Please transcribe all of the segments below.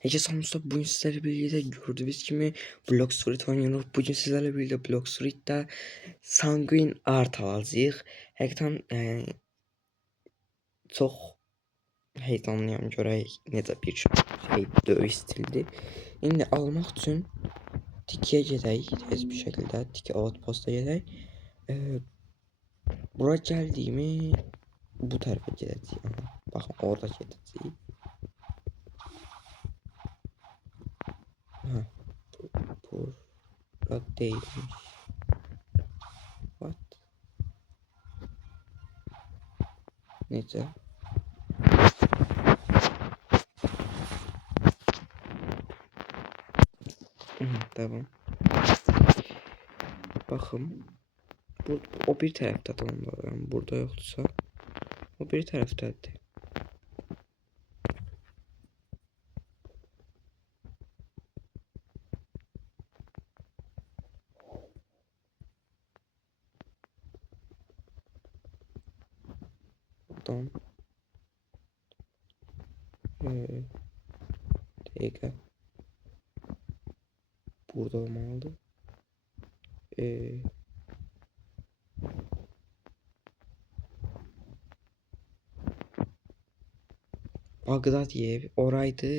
Hece Sams'ta bugün sizlerle birlikte gördüğünüz gibi Bloxfruit oynuyoruz. Bugün sizlerle birlikte Bloxfruit'te Sanguine Art alacağıq. Həqiqətən çox heyecanlıyam görək necə bir şey döyüş stilidir. İndi almaq üçün tikiyə gedək tez bir şəkildə tiki outposta gedək. Bura gəldiyimi bu tərəfə gedəcəyik. Baxın orada gedəcəyik. Ha, burada değilmiş. What? Necə? Tamam. Baxın. O bir tərəfdə tamam. Burada yoxdursa o bir tərəfdədir. Buradan dəqiqə burada olmalıdır. Bağdadiyev oraydı.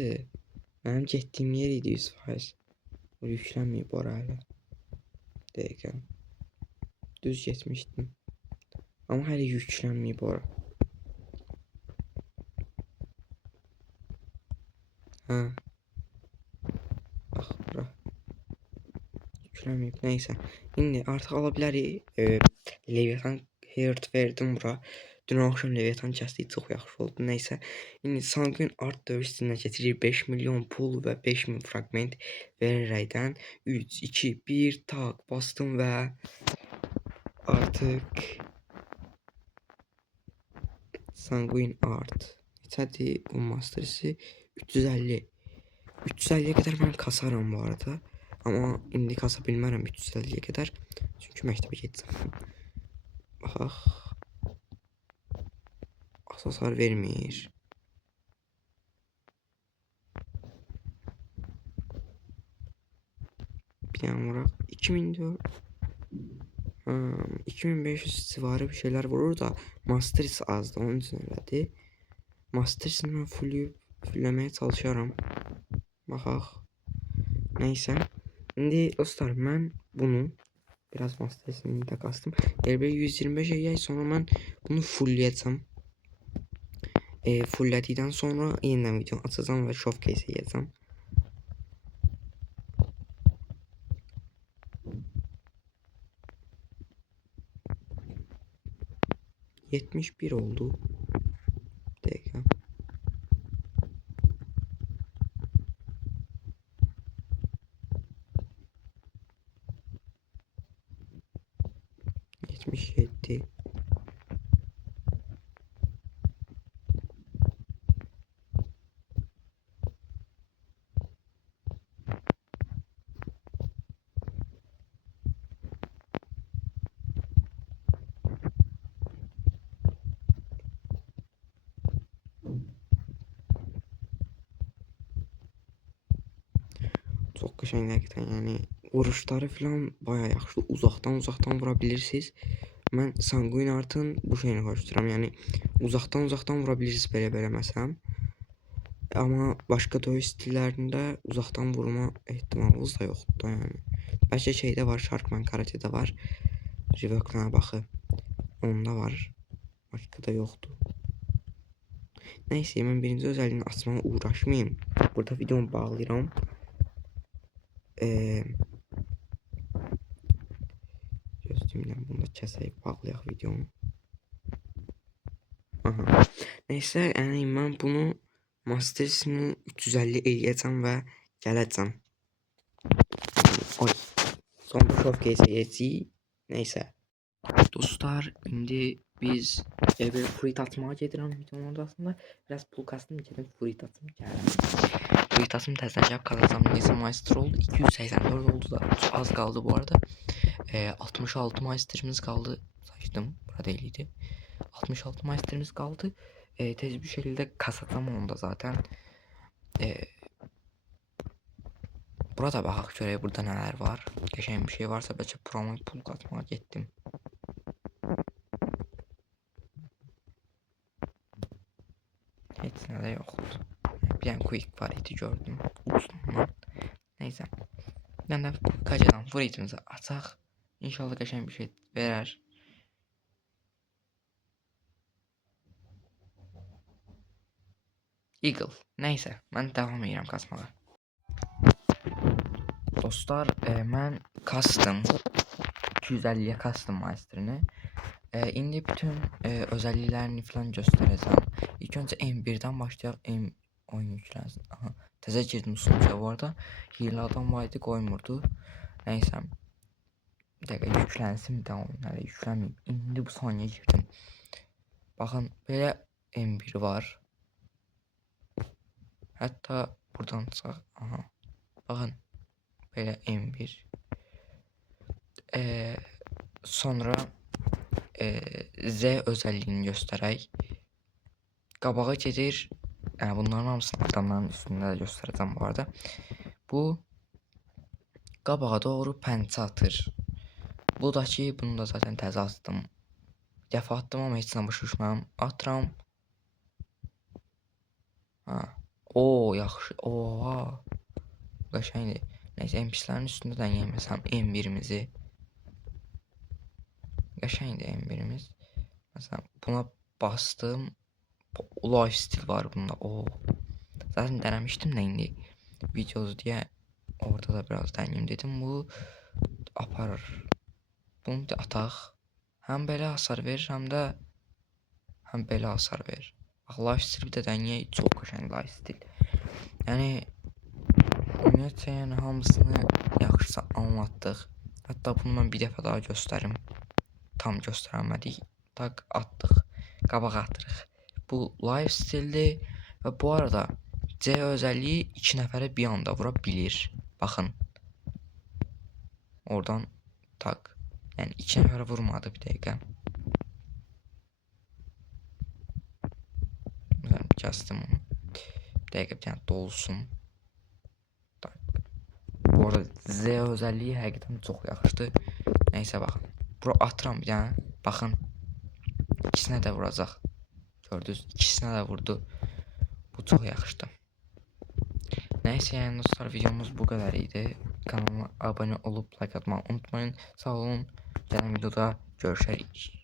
Mənim getdiyim yer idi 100%. O yüklənməyib oraya. Dəqiqə. Düz getmişdim. Amma hələ yüklənməyib ora. Ha. Bax bura. Yüklənməyib. Neysə. İndi artıq ala bilərik. Leviathan Heart verdim bura. Dün akşam Leviathan kəsdik, çox yaxşı oldu. Neysə. İndi Sanguine Art döyüş stilinə keçirik. 5 milyon pul və 5000 fragment verərəkdən 3, 2, 1 tak bastım və artıq Sanguine Art. Neçədir bu masterisi? 350. 350'ye kadar ben kasarım bu arada. Ama indi kasa bilmərəm 350'ye kadar. Çünkü məktəbə getdim. Bax. Hasar vermir. Bir tane vuraq. 2004. 2500 civarı bir şeyler vurur da Masteris azdı, onun için elədi. Masterisini mən fullləməyə çalışaram. Baxaq. Neyse. Şimdi dostlar ben bunu biraz Masterisini də qastım. Elbə 125 yay sonra ben bunu fullləyəcəm. Fulllədikdən sonra yeniden video açacağım ve showcase edəcəm. ...71 oldu. Dakika. ...77. Çok qəşəng həqiqətən, yəni vuruşları falan bayağı yaxşı, uzaqdan vurabilirsiniz. Mən Sanguine Art'ın bu şeyini xoşlayıram, yəni uzaqdan vurabilirsiniz belə məsələn. Amma başqa döyüş stillərində uzaqdan vurma ehtimalınız da yoxdur da, yəni. Bəlkə şeydə var, Sharkman Karate'də var. Rivok'dan baxı. Onda var. Başqa da yoxdur. Neyse, mən birinci özəlliğini açmağa uğraşmayayım. Burada videomu bağlayıram. Gözlüğümden bunu da kəsək, bağlayaq videonu. Aha. Neysə, yəni mən bunu Masterisini 350 eləyəcəm və gələcəm. Oy. Sonra showcase edəcəyik. Neysə. Dostlar, indi biz bir fruit atmağa gedirəm videonun ortasında. Biraz pul kastım, gedim fruit atım gələm. Fruit atım təzəcə qalacam. Neysə, master oldu. 284 oldu da. Çok az kaldı bu arada. 66 masterimiz kaldı. Saçtım. Burada değildi. 66 masterimiz kaldı. Tez bir şekilde kasacağım onu da zaten. Burada baxaq görək burada nələr var. Qəşəng bir şey varsa bəlkə promo pul qatmağa getdim. Heç nə də yoxdur. Bir dənə quick var idi gördüm. Uçsundan. Neysə. Bir dənə qacadan freezimizi açaq. İnşallah qəşəng bir şey verər. Eagle. Neysə, mən davam edirəm kasmağa. Dostlar, mən kastım 250'ye kastım masterini. İndi bütün özelliklerini falan göstereceğim. İlk önce M1'den başlayalım. Oyun yüklensin. Aha, təzə girdim sunucuya bu arada. Hile adam vardı koymurdu. Neyse. Bir dakika yüklensin bir daha oyunlara yüklenmeyeyim. İndi bu saniye girdim. Bakın böyle M1 var. Hatta buradan sağ. Aha. Bakın. Böyle M1. Sonra Z özelliğini gösterək. Qabağa gedir. Yani bunların hamısını adamların üstünde de göstereceğim bu arada. Bu qabağa doğru pençe atır. Bu da ki bunu da zaten təzə atdım. Bir dəfə attım ama heç nə başa düşməm. Atıram. Ha. Oo yaxşı. Oha. Qəşəngdir. Neyse NPC'lərin üstündə də yeməsəm M1'imizi. Qəşəngdir M1'imiz. Mesela buna bastım. Lifesteal var bunda. Oo. Zaten denemiştim de indi videosu diye orada da biraz deneyim dedim. Bu aparır. Bunu da ataq. Hem belə hasar verir hem de belə hasar verir. Bak lifesteal bir de deneyim. Çok qəşəng lifesteal. Yani ümumiyyətlə yəni hamısını yaxşı anlatdıq. Hatta bunu mən bir dəfə daha göstərim. Tam göstərəmədik. Tak atdıq. Qabağa atırıq. Bu lifesteal'dir ve bu arada C özelliği 2 nəfərə bir anda vura bilir. Bakın. Oradan tak. Yani 2 nəfərə vurmadı bir dəqiqə. Kəstim onu. Bir dəqiqə bir dənə dolsun. Tak. Bu arada Z özelliği həqiqətən çox yaxşıdır. Neyse bakın. Bura atıram bir dənə. Bakın. İkisinə də vuracaq. Gördünüz. İkisinə də vurdu. Bu çok yaxşıdır. Neyse yani dostlar videomuz bu kadar idi. Kanalıma abone olup like atmayı unutmayın. Sağ olun. Gələn videoda görüşərik.